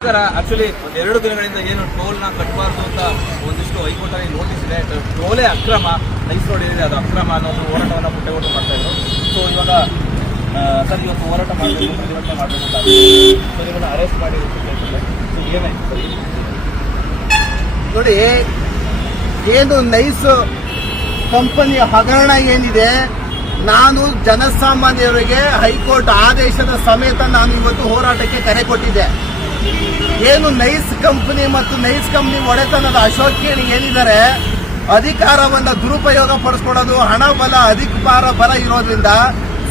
Actually ಒಂದೆರಡು ದಿನಗಳಿಂದ ಏನು ಟೋಲ್ ನ ಕಟ್ಟಬಾರ್ದು ಅಂತ ಒಂದಿಷ್ಟು ಹೈಕೋರ್ಟ್ ಅಲ್ಲಿ ನೋಟಿಸ್ ಇದೆ. ಟೋಲೇ ಅಕ್ರಮ, ನೈಸ್ ರೋಡ್ ಏನಿದೆ ಅದು ಅಕ್ರಮ ಅನ್ನೋ ಒಂದು ಹೋರಾಟವನ್ನು ಪುಟ್ಟೆಗೊಟ್ಟು ಮಾಡ್ತಾ ಇದ್ರು. ಸೊ ಇವಾಗ ಸರ್ ಇವತ್ತು ಹೋರಾಟ ಮಾಡಬೇಕು, ಪ್ರತಿಭಟನೆ ಮಾಡಬೇಕು ಅಂತ ಸೊ ನಿಮ್ಮನ್ನ ಅರೆಸ್ಟ್ ಮಾಡಿ ಏನಾಯ್ತು ಸರ್? ನೋಡಿ, ಏನು ನೈಸ್ ಕಂಪನಿಯ ಹಗರಣ ಏನಿದೆ, ನಾನು ಜನಸಾಮಾನ್ಯರಿಗೆ ಹೈಕೋರ್ಟ್ ಆದೇಶದ ಸಮೇತ ನಾನು ಇವತ್ತು ಹೋರಾಟಕ್ಕೆ ಕರೆ ಕೊಟ್ಟಿದ್ದೆ. ಏನು ನೈಸ್ ಕಂಪನಿ ಮತ್ತು ನೈಸ್ ಕಂಪನಿ ಒಡೆತನದ ಅಶೋಕ್ ಕೇಣಿ ಏನಿದ್ದಾರೆ, ಅಧಿಕಾರವನ್ನ ದುರುಪಯೋಗ ಪಡಿಸ್ಕೊಡೋದು, ಹಣ ಬಲ ಅಧಿಕಾರ ಬಲ ಇರೋದ್ರಿಂದ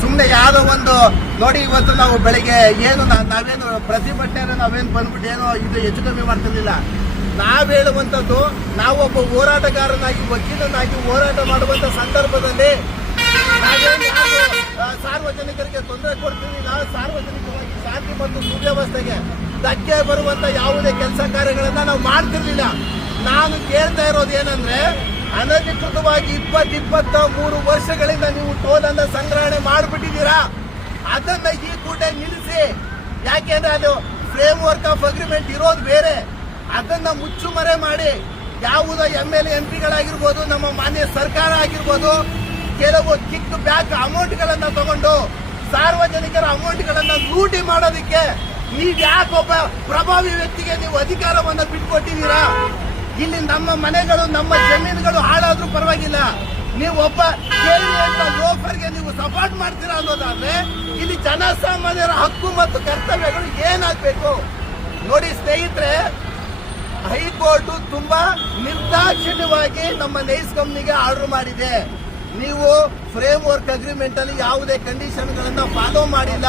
ಸುಮ್ಮನೆ ಯಾವುದೋ ಒಂದು ನೋಡಿ. ಇವತ್ತು ನಾವು ಬೆಳಿಗ್ಗೆ ಏನು ನಾವೇನು ಪ್ರತಿಭಟನೆ ನಾವೇನು ಬಂದ್ಬಿಟ್ಟು ಏನೋ ಇದು ಹೆಚ್ಚು ಕಮ್ಮಿ ಮಾಡ್ತಿರ್ಲಿಲ್ಲ. ನಾವು ಹೇಳುವಂಥದ್ದು, ನಾವೊಬ್ಬ ಹೋರಾಟಗಾರನಾಗಿ ವಕೀಲನಾಗಿ ಹೋರಾಟ ಮಾಡುವಂತ ಸಂದರ್ಭದಲ್ಲಿ ನಾವೇನು ಸಾರ್ವಜನಿಕರಿಗೆ ತೊಂದರೆ ಕೊಡ್ತಿರ್ಲಿಲ್ಲ. ಸಾರ್ವಜನಿಕವಾಗಿ ಶಾಂತಿ ಮತ್ತು ಸುವ್ಯವಸ್ಥೆಗೆ ಧಕ್ಕೆ ಬರುವಂತ ಯಾವುದೇ ಕೆಲಸ ಕಾರ್ಯಗಳನ್ನ ನಾವು ಮಾಡ್ತಿರ್ಲಿಲ್ಲ. ನಾನು ಕೇಳ್ತಾ ಇರೋದು ಏನಂದ್ರೆ, ಅನಧಿಕೃತವಾಗಿ 23 ವರ್ಷಗಳಿಂದ ನೀವು ಟೋಲ್ ಅನ್ನ ಸಂಗ್ರಹಣೆ ಮಾಡಿಬಿಟ್ಟಿದ್ದೀರಾ. ಅದನ್ನ ಈ ಕೂಡಲೇ ನಿಲ್ಲಿಸಿ. ಯಾಕೆಂದ್ರೆ ಅದು ಫ್ರೇಮ್ ವರ್ಕ್ ಆಫ್ ಅಗ್ರಿಮೆಂಟ್ ಇರೋದು ಬೇರೆ, ಅದನ್ನ ಮುಚ್ಚುಮರೆ ಮಾಡಿ ಯಾವುದೋ MLA MP ಗಳಾಗಿರ್ಬೋದು, ನಮ್ಮ ಮಾನ್ಯ ಸರ್ಕಾರ ಆಗಿರ್ಬೋದು, ಕೆಲವು ಕಿಕ್ ಬ್ಯಾಕ್ ಅಮೌಂಟ್ ಗಳನ್ನ ತಗೊಂಡು ಸಾರ್ವಜನಿಕರ ಅಮೌಂಟ್ ಗಳನ್ನ ಲೂಟಿ ಮಾಡೋದಕ್ಕೆ ನೀವ್ ಯಾಕೊಬ್ಬ ಪ್ರಭಾವಿ ವ್ಯಕ್ತಿಗೆ ನೀವು ಅಧಿಕಾರವನ್ನ ಬಿಟ್ಕೊಟ್ಟಿದ್ದೀರಾ? ಇಲ್ಲಿ ನಮ್ಮ ಮನೆಗಳು ನಮ್ಮ ಜಮೀನುಗಳು ಹಾಳಾದ್ರೂ ಪರವಾಗಿಲ್ಲ, ನೀವು ಒಬ್ಬ ಲೋಫರ್ಗೆ ನೀವು ಸಪೋರ್ಟ್ ಮಾಡ್ತೀರಾ ಅನ್ನೋದಾದ್ರೆ ಇಲ್ಲಿ ಜನಸಾಮಾನ್ಯರ ಹಕ್ಕು ಮತ್ತು ಕರ್ತವ್ಯಗಳು ಏನಾಗಬೇಕು ನೋಡಿ ಸ್ನೇಹಿತರೆ. ಹೈಕೋರ್ಟ್ ತುಂಬಾ ನಿರ್ದಾಕ್ಷಿಣ್ಯವಾಗಿ ನಮ್ಮ ನೈಸ್ ಕಂಪ್ನಿಗೆ ಆರ್ಡರ್ ಮಾಡಿದೆ. ನೀವು ಫ್ರೇಮ್ ವರ್ಕ್ ಅಗ್ರಿಮೆಂಟ್ ಅಲ್ಲಿ ಯಾವುದೇ ಕಂಡೀಷನ್ ಗಳನ್ನ ಫಾಲೋ ಮಾಡಿಲ್ಲ.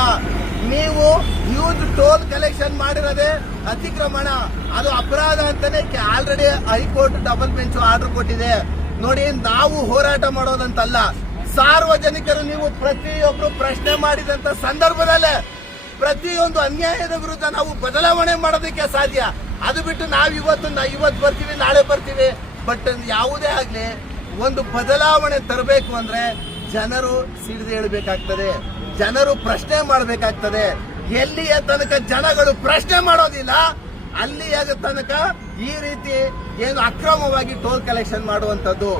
ನೀವು ಹ್ಯೂಜ್ ಟೋಲ್ ಕಲೆಕ್ಷನ್ ಮಾಡಿರೋದೇ ಅತಿಕ್ರಮಣ, ಅದು ಅಪರಾಧ ಅಂತಾನೆ already high court double bench order ಕೊಟ್ಟಿದೆ. ನೋಡಿ, ನಾವು ಹೋರಾಟ ಮಾಡೋದಂತಲ್ಲ, ಸಾರ್ವಜನಿಕರು ನೀವು ಪ್ರತಿಯೊಬ್ಬರು ಪ್ರಶ್ನೆ ಮಾಡಿದಂತ ಸಂದರ್ಭದಲ್ಲೇ ಪ್ರತಿಯೊಂದು ಅನ್ಯಾಯದ ವಿರುದ್ಧ ನಾವು ಬದಲಾವಣೆ ಮಾಡೋದಕ್ಕೆ ಸಾಧ್ಯ. ಅದು ಬಿಟ್ಟು ನಾವು ಇವತ್ತು ಬರ್ತೀವಿ, ನಾಳೆ ಬರ್ತೀವಿ, ಬಟ್ ಯಾವುದೇ ಆಗ್ಲಿ ಒಂದು ಬದಲಾವಣೆ ತರಬೇಕು ಅಂದ್ರೆ ಜನರು ಸಿಡಿದು ಹೇಳಬೇಕಾಗ್ತದೆ, ಜನರು ಪ್ರಶ್ನೆ ಮಾಡಬೇಕಾಗ್ತದೆ. ಎಲ್ಲಿಯ ತನಕ ಜನಗಳು ಪ್ರಶ್ನೆ ಮಾಡೋದಿಲ್ಲ, ಅಲ್ಲಿಯ ತನಕ ಈ ರೀತಿ ಏನು ಅಕ್ರಮವಾಗಿ ಟೋಲ್ ಕಲೆಕ್ಷನ್ ಮಾಡುವಂತದ್ದು.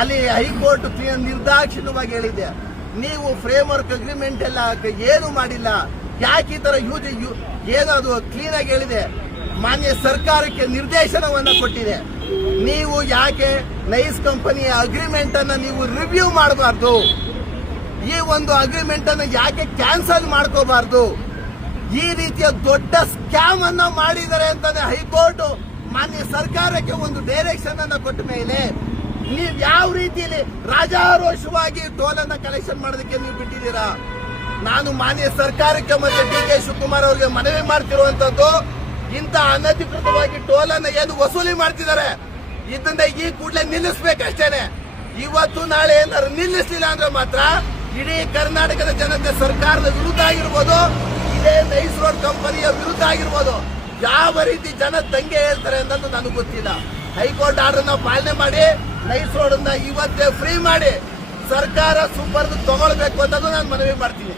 ಅಲ್ಲಿ ಹೈಕೋರ್ಟ್ ನಿರ್ದಾಕ್ಷಿಣ್ಯವಾಗಿ ಹೇಳಿದೆ, ನೀವು ಫ್ರೇಮ್ ವರ್ಕ್ ಅಗ್ರಿಮೆಂಟ್ ಎಲ್ಲ ಏನು ಮಾಡಿಲ್ಲ. ಯಾಕೆ ಈ ತರ ಏನು ಅದು ಕ್ಲೀನ್ ಆಗಿ ಹೇಳಿದೆ, ಮಾನ್ಯ ಸರ್ಕಾರಕ್ಕೆ ನಿರ್ದೇಶನವನ್ನ ಕೊಟ್ಟಿದೆ. ನೀವು ಯಾಕೆ ನೈಸ್ ಕಂಪನಿಯ ಅಗ್ರಿಮೆಂಟ್ ಅನ್ನ ನೀವು ರಿವ್ಯೂ ಮಾಡಬಾರ್ದು? ಈ ಒಂದು ಅಗ್ರಿಮೆಂಟ್ ಅನ್ನು ಯಾಕೆ ಕ್ಯಾನ್ಸಲ್ ಮಾಡ್ಕೋಬಾರ್ದು? ಈ ರೀತಿಯ ದೊಡ್ಡ ಸ್ಕ್ಯಾಮ್ ಅನ್ನ ಮಾಡಿದ್ದಾರೆ ಅಂತಾನೆ ಹೈಕೋರ್ಟ್ ಮಾನ್ಯ ಸರ್ಕಾರಕ್ಕೆ ಒಂದು ಡೈರೆಕ್ಷನ್ ಅನ್ನ ಕೊಟ್ಟ ಮೇಲೆ ನೀವು ಯಾವ ರೀತಿಯಲ್ಲಿ ರಾಜಾರೋಷವಾಗಿ ಟೋಲ್ ಅನ್ನ ಕಲೆಕ್ಷನ್ ಮಾಡೋದಕ್ಕೆ ನೀವು ಬಿಟ್ಟಿದ್ದೀರಾ? ನಾನು ಮಾನ್ಯ ಸರ್ಕಾರಕ್ಕೆ ಮತ್ತೆ DK ಶಿವಕುಮಾರ್ ಅವರಿಗೆ ಮನವಿ ಮಾಡ್ತಿರುವಂತದ್ದು, ಇಂತ ಅನಧಿಕೃತವಾಗಿ ಟೋಲ್ ಅನ್ನ ಏನು ವಸೂಲಿ ಮಾಡ್ತಿದ್ದಾರೆ, ಇದನ್ನ ಈ ಕೂಡಲೇ ನಿಲ್ಲಿಸಬೇಕಷ್ಟೇನೆ. ಇವತ್ತು ನಾಳೆ ಏನಾದ್ರು ನಿಲ್ಲಿಸಲಿಲ್ಲ ಅಂದ್ರೆ ಮಾತ್ರ ಇಡೀ ಕರ್ನಾಟಕದ ಜನತೆ ಸರ್ಕಾರದ ವಿರುದ್ಧ ಆಗಿರ್ಬೋದು, ಇದೇ ನೈಸ್ ರೋಡ್ ಕಂಪನಿಯ ವಿರುದ್ಧ ಆಗಿರ್ಬೋದು, ಯಾವ ರೀತಿ ಜನ ದಂಗೆ ಹೇಳ್ತಾರೆ ಅನ್ನೋದು ನನಗೆ ಗೊತ್ತಿಲ್ಲ. ಹೈಕೋರ್ಟ್ ಆರ್ಡರ್ನ ಪಾಲನೆ ಮಾಡಿ ನೈಸ್ ರೋಡ್ ಅನ್ನ ಇವತ್ತೇ ಫ್ರೀ ಮಾಡಿ ಸರ್ಕಾರ ಸುಪರ್ದು ತಗೊಳ್ಬೇಕು ಅನ್ನೋದು ನಾನು ಮನವಿ ಮಾಡ್ತೀನಿ.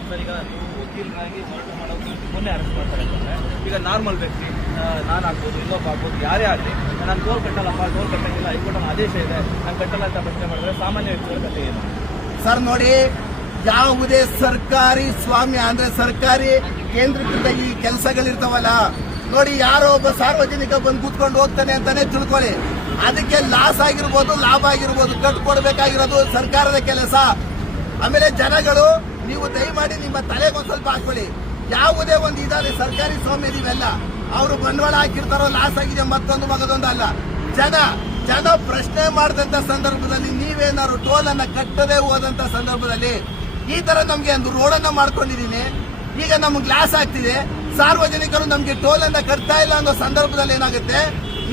ಈಗ ನಾರ್ಮಲ್ ವ್ಯಕ್ತಿ ನಾನು ಆಗ್ಬೋದು, ಇನ್ನೊಬ್ಬ ಆಗ್ಬೋದು, ಯಾರೇ ಆಗಲಿ, ನಾನು ಟೋಲ್ ಕಟ್ಟಲ್ಲಪ್ಪ, ಟೋಲ್ ಕಟ್ಟಂಗಿಲ್ಲ, ಹೈಕೋರ್ಟ್ ಆದೇಶ ಇದೆ, ನಾನು ಕಟ್ಟಲ್ಲ ಅಂತ ಪ್ರಶ್ನೆ ಮಾಡಿದ್ರೆ ಸಾಮಾನ್ಯ ವ್ಯಕ್ತಿಗಳ ಕಥೆ ಏನು ಸರ್? ನೋಡಿ, ಯಾವುದೇ ಸರ್ಕಾರಿ ಸ್ವಾಮ್ಯ ಅಂದ್ರೆ ಸರ್ಕಾರಿ ಕೇಂದ್ರೀಕೃತ ಈ ಕೆಲಸಗಳಿರ್ತಾವಲ್ಲ, ನೋಡಿ ಯಾರೋ ಒಬ್ಬ ಸಾರ್ವಜನಿಕ ಬಂದು ಕೂತ್ಕೊಂಡು ಹೋಗ್ತಾನೆ ಅಂತಾನೆ ತಿಳ್ಕೊಳ್ಳಿ, ಅದಕ್ಕೆ ಲಾಸ್ ಆಗಿರ್ಬೋದು, ಲಾಭ ಆಗಿರ್ಬೋದು, ಕಟ್ಕೊಡ್ಬೇಕಾಗಿರೋದು ಸರ್ಕಾರದ ಕೆಲಸ. ಆಮೇಲೆ ಜನಗಳು, ನೀವು ದಯಮಾಡಿ ನಿಮ್ಮ ತಲೆಗೊಂದು ಸ್ವಲ್ಪ ಹಾಕೊಳ್ಳಿ, ಯಾವುದೇ ಒಂದು ಇದಾದ್ರೆ ಸರ್ಕಾರಿ ಸ್ವಾಮ್ಯ ಇವೆಲ್ಲ ಅವರು ಬಂಡವಾಳ ಹಾಕಿರ್ತಾರೋ, ಲಾಸ್ ಆಗಿದೆ ಮತ್ತೊಂದು ಮಗದೊಂದು ಅಲ್ಲ. ಜನ ಪ್ರಶ್ನೆ ಮಾಡಿದಂತ ಸಂದರ್ಭದಲ್ಲಿ ನೀವೇನಾದ್ರು ಟೋಲ್ ಅನ್ನ ಕಟ್ಟದೆ ಹೋದಂತ ಸಂದರ್ಭದಲ್ಲಿ ಈ ತರ ನಮ್ಗೆ ಒಂದು ರೋಡ್ ಅನ್ನ ಮಾಡ್ಕೊಂಡಿದೀನಿ, ಈಗ ನಮ್ಗೆ ಲಾಸ್ ಆಗ್ತಿದೆ, ಸಾರ್ವಜನಿಕರು ನಮ್ಗೆ ಟೋಲ್ ಅನ್ನ ಕಟ್ತಾ ಇಲ್ಲ ಅನ್ನೋ ಸಂದರ್ಭದಲ್ಲಿ ಏನಾಗುತ್ತೆ,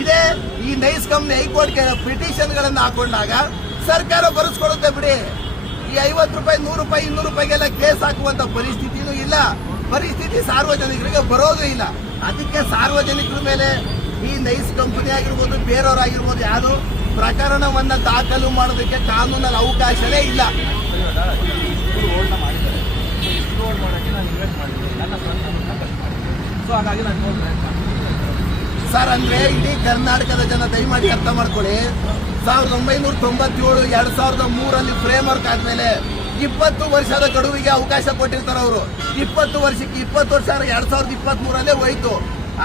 ಇದೇ ಈ ನೈಸ್ ಕಂಪ್ನಿ ಹೈಕೋರ್ಟ್ಗೆ ಪಿಟಿಷನ್ ಗಳನ್ನ ಹಾಕೊಂಡಾಗ ಸರ್ಕಾರ ಬರೆಸ್ಕೊಡುತ್ತೆ ಬಿಡಿ. ಈ 50 ರೂಪಾಯಿ, 100 ರೂಪಾಯಿ, 200 ರೂಪಾಯಿಗೆಲ್ಲ ಕೇಸ್ ಹಾಕುವಂತ ಪರಿಸ್ಥಿತಿನೂ ಇಲ್ಲ, ಪರಿಸ್ಥಿತಿ ಸಾರ್ವಜನಿಕರಿಗೆ ಬರೋದು ಇಲ್ಲ. ಅದಕ್ಕೆ ಸಾರ್ವಜನಿಕರ ಮೇಲೆ ಈ ನೈಸ್ ಕಂಪನಿ ಆಗಿರ್ಬೋದು, ಬೇರೆಯವರಾಗಿರ್ಬೋದು, ಯಾರು ಪ್ರಕರಣವನ್ನ ದಾಖಲು ಮಾಡೋದಕ್ಕೆ ಕಾನೂನಲ್ಲಿ ಅವಕಾಶವೇ ಇಲ್ಲ. ಸೊ ಹಾಗಾಗಿ ನಾನು ಸರ್ ಅಂದ್ರೆ ಇಡೀ ಕರ್ನಾಟಕದ ಜನ ದಯಮಾಡಿ ಅರ್ಥ ಮಾಡ್ಕೊಳ್ಳಿ. 1997 2003 ಫ್ರೇಮ್ ವರ್ಕ್ ಆದ್ಮೇಲೆ 20 ವರ್ಷದ ಗಡುವಿಗೆ ಅವಕಾಶ ಕೊಟ್ಟಿರ್ತಾರೆ ಅವರು. 20 ವರ್ಷಕ್ಕೆ 20 ವರ್ಷ 2023 ಹೋಯ್ತು.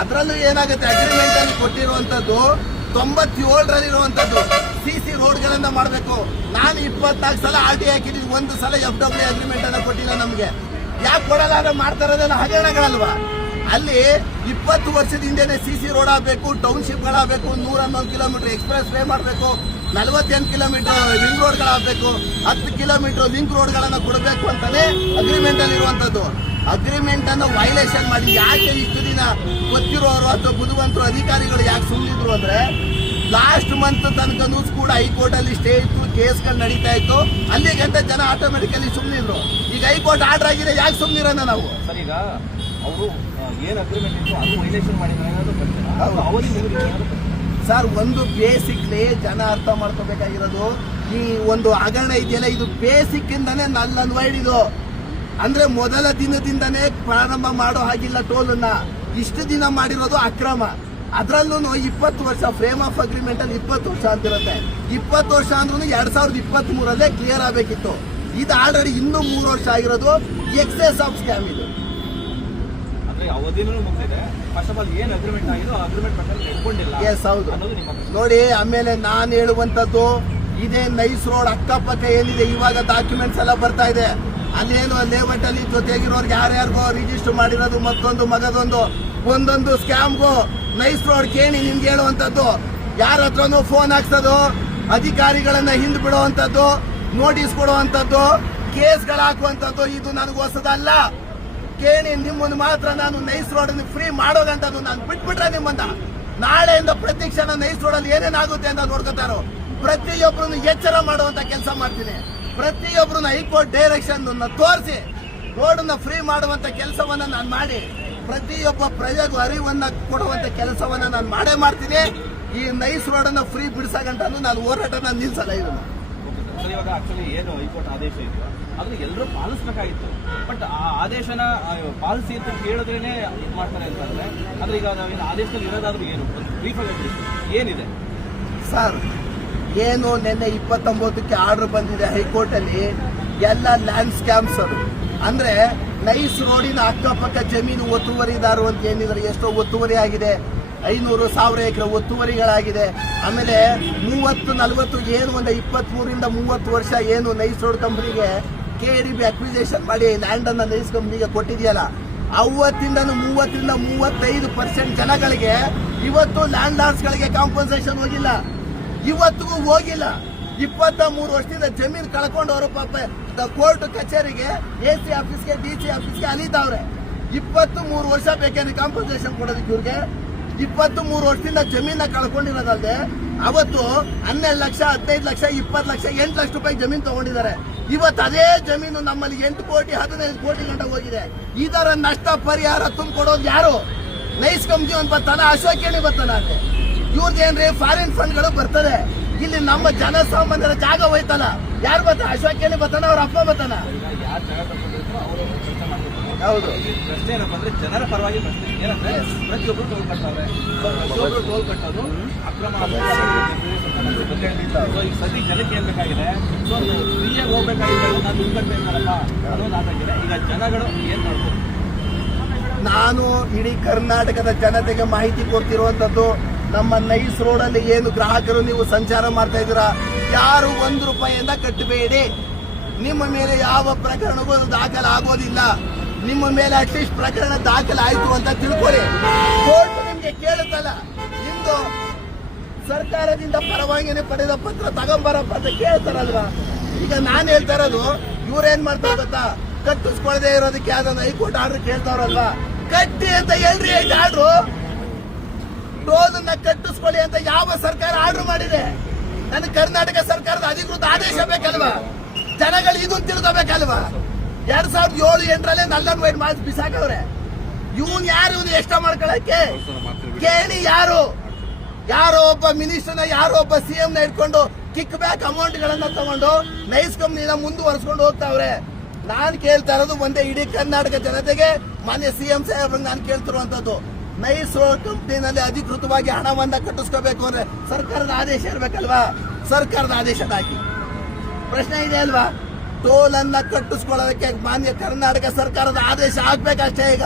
ಅದರಲ್ಲೂ ಏನಾಗುತ್ತೆ, ಅಗ್ರಿಮೆಂಟ್ ಅಲ್ಲಿ ಕೊಟ್ಟಿರುವಂತದ್ದು 97ರಲ್ಲಿರುವಂತದ್ದು ಸಿಸಿ ರೋಡ್ಗಳನ್ನ ಮಾಡಬೇಕು. ನಾನು 24 ಸಲ RT ಹಾಕಿದ್ದೀನಿ, ಒಂದು ಸಲ FW ಅಗ್ರಿಮೆಂಟ್ ಅನ್ನ ಕೊಟ್ಟಿಲ್ಲ ನಮ್ಗೆ. ಯಾಕೆ ಕೊಡಲ್ಲ ಅಂದ್ರೆ ಮಾಡ್ತಾ ಇರೋದೆಲ್ಲ ಹಗರಣಗಳಲ್ವಾ. ಅಲ್ಲಿ 20 ವರ್ಷದ ಹಿಂದೆನೆ ಸಿಸಿ ರೋಡ್ ಆಗಬೇಕು, ಟೌನ್ಶಿಪ್ ಗಳಾಗಬೇಕು, 111 ಕಿಲೋಮೀಟರ್ ಎಕ್ಸ್ಪ್ರೆಸ್ ವೇ ಮಾಡಬೇಕು, 48 ಕಿಲೋಮೀಟರ್ ರಿಂಗ್ ರೋಡ್ ಗಳಾಗಬೇಕು, 10 ಕಿಲೋಮೀಟರ್ ಲಿಂಕ್ ರೋಡ್ ಗಳನ್ನ ಕೊಡಬೇಕು ಅಂತಾನೆ ಅಗ್ರಿಮೆಂಟ್ ಅಲ್ಲಿ ಇರುವಂತದ್ದು. ಅಗ್ರಿಮೆಂಟ್ ಅನ್ನು ವೈಲೇಷನ್ ಮಾಡಿ ಯಾಕೆ ಇಷ್ಟು ದಿನ ಗೊತ್ತಿರೋರು ಅಥವಾ ಬುದ್ಧಿವಂತರು ಅಧಿಕಾರಿಗಳು ಯಾಕೆ ಸುಮ್ಮನಿದ್ರು ಅಂದ್ರೆ, ಲಾಸ್ಟ್ ಮಂತ್ ತನಕನೂ ಕೂಡ ಹೈಕೋರ್ಟ್ ಅಲ್ಲಿ ಸ್ಟೇ ಇತ್ತು, ಕೇಸ್ಗಳು ನಡೀತಾ ಇತ್ತು, ಅಲ್ಲಿ ಗಂಟ ಜನ ಆಟೋಮೆಟಿಕಲಿ ಸುಮ್ಮನಿದ್ರು. ಈಗ ಹೈಕೋರ್ಟ್ ಆರ್ಡರ್ ಆಗಿದೆ, ಯಾಕೆ ಸುಮ್ಮನಿರೋಣ ನಾವು? ಸರ್ ಈಗ ಅವರು ಏನ್ ಅಗ್ರಿಮೆಂಟ್ ಇತ್ತು ಅದು ವೈಲೇಷನ್ ಮಾಡಿದ್ರೆ ಸರ್, ಒಂದು ಬೇಸಿಕ್ಲಿ ಜನ ಅರ್ಥ ಮಾಡ್ಕೋಬೇಕಾಗಿರೋದು, ಈ ಒಂದು ಹಗರಣ ಇದೆಯಲ್ಲ, ಇದು ಬೇಸಿಕ್ ಇಂದಾನೆ ನಲ್ ಅನ್ವೈಡ್. ಇದು ಅಂದ್ರೆ ಮೊದಲ ದಿನದಿಂದನೇ ಪ್ರಾರಂಭ ಮಾಡೋ ಹಾಗಿಲ್ಲ. ಟೋಲನ್ನ ಇಷ್ಟು ದಿನ ಮಾಡಿರೋದು ಅಕ್ರಮ. ಅದ್ರಲ್ಲೂ 20 ವರ್ಷ ಫ್ರೇಮ್ ಆಫ್ ಅಗ್ರಿಮೆಂಟ್ ಅಲ್ಲಿ 20 ವರ್ಷ ಅಂತಿರುತ್ತೆ. 20 ವರ್ಷ ಅಂದ್ರೂ 2023 ಕ್ಲಿಯರ್ ಆಗಬೇಕಿತ್ತು. ಇದು ಆಲ್ರೆಡಿ ಇನ್ನೂ 3 ವರ್ಷ ಆಗಿರೋದು ಎಕ್ಸೆಸ್ ಆಫ್ ಸ್ಕ್ಯಾಮ್. ಇದು ಅಂದ್ರೆ ಅವಧಿನೂ ಮುಗಿದಿದೆ. ಫಸ್ಟ್ ಆಫ್ ಆಲ್ ಏನ್ ಅಗ್ರಿಮೆಂಟ್ ಆಗಿರೋ ಅಗ್ರಿಮೆಂಟ್ ಪ್ರಕಾರ ಇಟ್ಕೊಂಡಿಲ್ಲ. ಎಸ್, ಹೌದು ನೋಡಿ. ಆಮೇಲೆ ನಾನು ಹೇಳುವಂತದ್ದು, ಇದೇ ನೈಸ್ ರೋಡ್ ಅಕ್ಕಪಕ್ಕ ಏನಿದೆ ಇವಾಗ ಡಾಕ್ಯುಮೆಂಟ್ಸ್ ಎಲ್ಲ ಬರ್ತಾ ಇದೆ. ಅಲ್ಲೇನು ಲೇಔಟ್ ಅಲ್ಲಿ ಜೊತೆಗಿರೋರ್ಗೆ ಯಾರ್ಯಾರಿಗೋ ರಿಜಿಸ್ಟರ್ ಮಾಡಿರೋದು, ಮತ್ತೊಂದು ಮಗದೊಂದು ಒಂದೊಂದು ಸ್ಕ್ಯಾಮ್ಗೂ ನೈಸ್ ರೋಡ್ ಕೇಳಿ ನಿಮ್ಗೆ ಹೇಳುವಂತದ್ದು, ಯಾರ ಹತ್ರನೂ ಫೋನ್ ಹಾಕ್ಸೋದು, ಅಧಿಕಾರಿಗಳನ್ನ ಹಿಂದ್ ಬಿಡುವಂತದ್ದು, ನೋಟಿಸ್ ಕೊಡುವಂತದ್ದು, ಕೇಸ್ಗಳು ಹಾಕುವಂತದ್ದು, ಇದು ನನಗೆ ಹೊಸದಲ್ಲ. ಕೇಳಿ ನಿಮ್ಮನ್ನು ಮಾತ್ರ ನಾನು ನೈಸ್ ರೋಡ್ ಫ್ರೀ ಮಾಡೋದಂತದ್ದು ನಾನು ಬಿಟ್ಬಿಟ್ರೆ ನಿಮ್ಮನ್ನ ನಾಳೆಯಿಂದ ಪ್ರತಿ ಕ್ಷಣ ನೈಸ್ ರೋಡ್ ಅಲ್ಲಿ ಏನೇನಾಗುತ್ತೆ ಅಂತ ನೋಡ್ಕೊತಾರೋ. ಪ್ರತಿಯೊಬ್ಬರನ್ನು ಎಚ್ಚರ ಮಾಡುವಂತ ಕೆಲಸ ಮಾಡ್ತೀನಿ. ಪ್ರತಿಯೊಬ್ಬರನ್ನ ಹೈಕೋರ್ಟ್ ಡೈರೆಕ್ಷನ್ ತೋರಿಸಿ ರೋಡನ್ನ ಫ್ರೀ ಮಾಡುವಂತ ಕೆಲಸವನ್ನ ನಾನು ಮಾಡಿ, ಪ್ರತಿಯೊಬ್ಬ ಪ್ರಜೆಗೂ ಅರಿವನ್ನ ಕೊಡುವಂತ ಕೆಲಸವನ್ನ ನಾನು ಮಾಡೇ ಮಾಡ್ತೀನಿ. ಈ ನೈಸ್ ರೋಡ್ ಅನ್ನ ಫ್ರೀ ಬಿಡಿಸಗಂಟು ನಾನು ಹೋರಾಟನ ನಿಲ್ಸಲ್ಲ. ಇದನ್ನ ಇವಾಗ ಆಕ್ಚುಲಿ ಏನು ಹೈಕೋರ್ಟ್ ಆದೇಶ ಇದೆಯೋ ಅದನ್ನ ಎಲ್ಲರೂ ಪಾಲಿಸಬೇಕಾಗಿತ್ತು. ಬಟ್ ಆ ಆದೇಶನ ಪಾಲಿಸಿ ಅಂತ ಕೇಳಿದ್ರೇನೆ ಇದು ಮಾಡ್ತಾರೆ ಅಂತಂದ್ರೆ, ಆದ್ರೆ ಈಗ ನಾವೇನು ಆದೇಶದಲ್ಲಿ ಇರೋದಾದ್ರೂ ಏನು ಬ್ರೀಫ್ ಆಗಿ ಏನಿದೆ ಸರ್? ಏನು ನಿನ್ನೆ 29ಕ್ಕೆ ಆರ್ಡರ್ ಬಂದಿದೆ ಹೈಕೋರ್ಟ್ ಅಲ್ಲಿ. ಎಲ್ಲ ಲ್ಯಾಂಡ್ ಸ್ಕ್ಯಾಮ್ಸ್ ಅದು. ಅಂದ್ರೆ ನೈಸ್ ರೋಡಿನ ಅಕ್ಕಪಕ್ಕ ಜಮೀನು ಒತ್ತುವರಿದಾರರು ಅಂತ ಏನಿದ್ರೆ, ಎಷ್ಟೋ ಒತ್ತುವರಿ ಆಗಿದೆ, 500,000 ಎಕರೆ ಒತ್ತುವರಿಗಳಾಗಿದೆ. ಆಮೇಲೆ 30-40 ಏನು ಒಂದು 23ರಿಂದ 30 ವರ್ಷ ಏನು ನೈಸ್ ರೋಡ್ ಕಂಪನಿಗೆ KDB ಅಕ್ವಿಸೇಷನ್ ಮಾಡಿ ಲ್ಯಾಂಡ್ ಅನ್ನ ನೈಸ್ ಕಂಪನಿಗೆ ಕೊಟ್ಟಿದೆಯಲ್ಲ, ಅವತ್ತಿಂದನೂ 30ರಿಂದ 35% ಜನಗಳಿಗೆ ಇವತ್ತು ಲ್ಯಾಂಡ್ ಲಾರ್ಡ್ಸ್ ಗಳಿಗೆ ಕಾಂಪನ್ಸೇಷನ್ ಹೋಗಿಲ್ಲ, ಇವತ್ತಿಗೂ ಹೋಗಿಲ್ಲ. 23 ವರ್ಷದಿಂದ ಜಮೀನು ಕಳ್ಕೊಂಡವರು ಪಾಪ ಕೋರ್ಟ್ ಕಚೇರಿಗೆ, AC ಆಫೀಸ್ಗೆ, DC ಆಫೀಸ್ಗೆ ಅಲಿತಾವ್ರೆ. 23 ವರ್ಷ ಬೇಕೇನೆ ಕಾಂಪನ್ಸೇಷನ್ ಕೊಡೋದಕ್ಕೆ ಇವ್ರಿಗೆ. 23 ವರ್ಷದಿಂದ ಜಮೀನ ಕಳ್ಕೊಂಡಿರೋದಲ್ಲದೆ ಅವತ್ತು 12 ಲಕ್ಷ, 15 ಲಕ್ಷ, 20 ಲಕ್ಷ, 8 ಲಕ್ಷ ರೂಪಾಯಿ ಜಮೀನು ತಗೊಂಡಿದ್ದಾರೆ. ಇವತ್ತು ಅದೇ ಜಮೀನು ನಮ್ಮಲ್ಲಿ 8 ಕೋಟಿ 15 ಕೋಟಿ ಗಂಟೆ ಹೋಗಿದೆ. ಇದರ ನಷ್ಟ ಪರಿಹಾರ ತುಂಬಿಕೊಡೋದು ಯಾರು? ನೈಸ್ ಕಂಪ್ನಿ ಅಂತ ಬರ್ತಾನ, ಅಶೋಕೇಣಿ ಬರ್ತಾನ ಅಂತೆ. ಇವ್ರದ್ದೇನ್ರಿ ಫಾರಿನ್ ಫಂಡ್ಗಳು ಬರ್ತದೆ. ಇಲ್ಲಿ ನಮ್ಮ ಜನಸಾಮಾನ್ಯರ ಜಾಗ ಹೋಯ್ತಲ್ಲ, ಯಾರು ಬರ್ತಾನ? ಅಶೋಕೇಣಿ ಬರ್ತಾನ, ಅವ್ರ ಅಪ್ಪ ಬರ್ತಾನ. ಹೌದು. ಪ್ರಶ್ನೆ ಏನಪ್ಪ ಅಂದ್ರೆ ಜನರ ಪರವಾಗಿ ಪ್ರಶ್ನೆ ಏನಂದ್ರೆ, ಪ್ರತಿಯೊಬ್ಬರು ಟೋಲ್ ಕಟ್ತಾರೆ, ಪ್ರತಿಯೊಬ್ಬರು ಟೋಲ್ ಕಟ್ಟೋದು ಅಕ್ರಮ. ಈಗ ಸದ್ಯ ಜನಕ್ಕೆ ಏನ್ ಬೇಕಾಗಿದೆ, ಸೊ ಫ್ರೀಯಾಗಿ ಹೋಗ್ಬೇಕಾಗಿದೆ, ನಾನು ದುಡ್ಡು ಕಟ್ಟಬೇಕಲ್ಲ ಅನ್ನೋದಾಗಿದೆ. ಈಗ ಜನಗಳು ಏನ್ ಮಾಡ್ಬೋದು? ನಾನು ಇಡೀ ಕರ್ನಾಟಕದ ಜನತೆಗೆ ಮಾಹಿತಿ ಕೊಡ್ತಿರುವಂತದ್ದು, ನಮ್ಮ ನೈಸ್ ರೋಡ್ ಅಲ್ಲಿ ಏನು ಗ್ರಾಹಕರು ನೀವು ಸಂಚಾರ ಮಾಡ್ತಾ ಇದ್ದೀರಾ, ಯಾರು 1 ರೂಪಾಯಿಯಿಂದ ಕಟ್ಟಬೇಡಿ. ನಿಮ್ಮ ಮೇಲೆ ಯಾವ ಪ್ರಕರಣವೂ ದಾಖಲಾಗೋದಿಲ್ಲ. ನಿಮ್ಮ ಮೇಲೆ ಅಟ್ಲೀಸ್ಟ್ ಪ್ರಕರಣ ದಾಖಲಾಯಿತು ಅಂತ ತಿಳ್ಕೊಳ್ಳಿ. ಕೋರ್ಟ್ ನಿಮ್ಗೆ ಕೇಳುತ್ತಲ್ಲ, ಇಂದು ಸರ್ಕಾರದಿಂದ ಪರವಾನಗಿ ಪಡೆದ ಪತ್ರ ತಗೊಂಬರಪ್ಪ ಅಂತ ಕೇಳ್ತಾರಲ್ವಾ. ಈಗ ನಾನು ಹೇಳ್ತಾ ಇರೋದು, ಇವ್ರೇನ್ ಮಾಡ್ತಾರೆ ಗೊತ್ತಾ, ಕಟ್ಟಿಸ್ಕೊಳ್ಳದೆ ಇರೋದಕ್ಕೆ ಯಾವ್ದೊಂದು ಹೈಕೋರ್ಟ್ ಆರ್ಡರ್ ಕೇಳ್ತಾವ್ರಲ್ವಾ, ಕಟ್ಟಿ ಅಂತ ಹೇಳ್ರಿ. ಆರ್ಡ್ರು ಟೋಲ್ ಅನ್ನ ಕಟ್ಟಿಸ್ಕೊಳ್ಳಿ ಅಂತ ಯಾವ ಸರ್ಕಾರ ಆರ್ಡರ್ ಮಾಡಿದೆ? ನನಗೆ ಕರ್ನಾಟಕ ಸರ್ಕಾರದ ಅಧಿಕೃತ ಆದೇಶ ಬೇಕಲ್ವಾ? ಜನಗಳು ಇದನ್ನು ತಿಳ್ಕೋಬೇಕಲ್ವಾ? 2007-8 ನಲ್ಲನ್ ವೈಡ್ ಮಾಡಿ ಬಿಸಾಕವ್ರೆ. ಇವನ್ ಯಾರು? ಇವನು ಎಷ್ಟ ಮಾಡ್ಕೊಳಕ್ಕೆ ಕೇಳಿ? ಯಾರೋ ಒಬ್ಬ ಮಿನಿಸ್ಟರ್ನ, ಯಾರೋ ಒಬ್ಬ CM ನ ಇಟ್ಕೊಂಡು ಕಿಕ್ ಬ್ಯಾಕ್ ಅಮೌಂಟ್ ಗಳನ್ನ ತಗೊಂಡು ನೈಸ್ ಕಂಪ್ನಿನ ಮುಂದುವರೆಸ್ಕೊಂಡು ಹೋಗ್ತಾವ್ರೆ. ನಾನ್ ಕೇಳ್ತಾ ಇರೋದು ಒಂದೇ, ಇಡೀ ಕರ್ನಾಟಕ ಜನತೆಗೆ, ಮಾನ್ಯ CM ಸಾಹೇಬ್ರಿಗೆ ನಾನು ಕೇಳ್ತಿರುವಂತದ್ದು, ನೈಸ್ ರೋಡ್ ಕಂಪ್ನಿನಲ್ಲಿ ಅಧಿಕೃತವಾಗಿ ಹಣವನ್ನ ಕಟ್ಟಿಸ್ಕೋಬೇಕು ಅಂದ್ರೆ ಸರ್ಕಾರದ ಆದೇಶ ಇರ್ಬೇಕಲ್ವಾ? ಸರ್ಕಾರದ ಆದೇಶದ ಹಾಕಿ ಪ್ರಶ್ನೆ ಇದೆ ಅಲ್ವಾ? ಟೋಲ್ ಅನ್ನ ಕಟ್ಟಿಸ್ಕೊಳ್ಳೋದಕ್ಕೆ ಮಾನ್ಯ ಕರ್ನಾಟಕ ಸರ್ಕಾರದ ಆದೇಶ ಆಗ್ಬೇಕಷ್ಟೇ. ಈಗ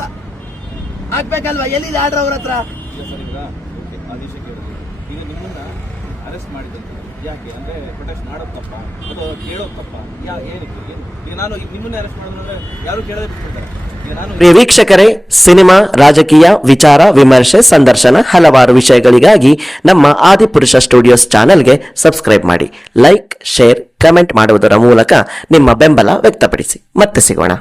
ಆಗ್ಬೇಕಲ್ವಾ? ಎಲ್ಲಿದೆ ಆರ್ಡರ್ ಅವ್ರ ಹತ್ರ? ಈಗ ಸರ್ ಈಗ ಓಕೆ ಆದೇಶ ಕೇಳಿದ್ರು. ಈಗ ನಿಮ್ಮನ್ನ ಅರೆಸ್ಟ್ ಮಾಡಿದಂತೆ ಯಾಕೆ ಅಂದ್ರೆ ಪ್ರೊಟೆಸ್ಟ್ ಮಾಡೋದು ತಪ್ಪ ಅಥವಾ ಕೇಳೋದು ತಪ್ಪ? ಏನಕ್ಕೆ ಈಗ ನಾನು ನಿಮ್ಮನ್ನೇ ಅರೆಸ್ಟ್ ಮಾಡಿದ್ರೆ ಯಾರು ಕೇಳೋದೇ ಬಿಟ್ಬಿಡ್ತಾರೆ. ಈಗ ನಾನು ಪ್ರಿಯ ವೀಕ್ಷಕರೇ, ಸಿನಿಮಾ, ರಾಜಕೀಯ, ವಿಚಾರ ವಿಮರ್ಶೆ, ಸಂದರ್ಶನ ಹಲವಾರು ವಿಷಯಗಳಿಗಾಗಿ ನಮ್ಮ ಆದಿಪುರುಷ ಸ್ಟುಡಿಯೋಸ್ ಚಾನೆಲ್ಗೆ ಸಬ್ಸ್ಕ್ರೈಬ್ ಮಾಡಿ. ಲೈಕ್, ಶೇರ್, ಕಮೆಂಟ್ ಮಾಡುವುದರ ಮೂಲಕ ನಿಮ್ಮ ಬೆಂಬಲ ವ್ಯಕ್ತಪಡಿಸಿ. ಮತ್ತೆ ಸಿಗೋಣ.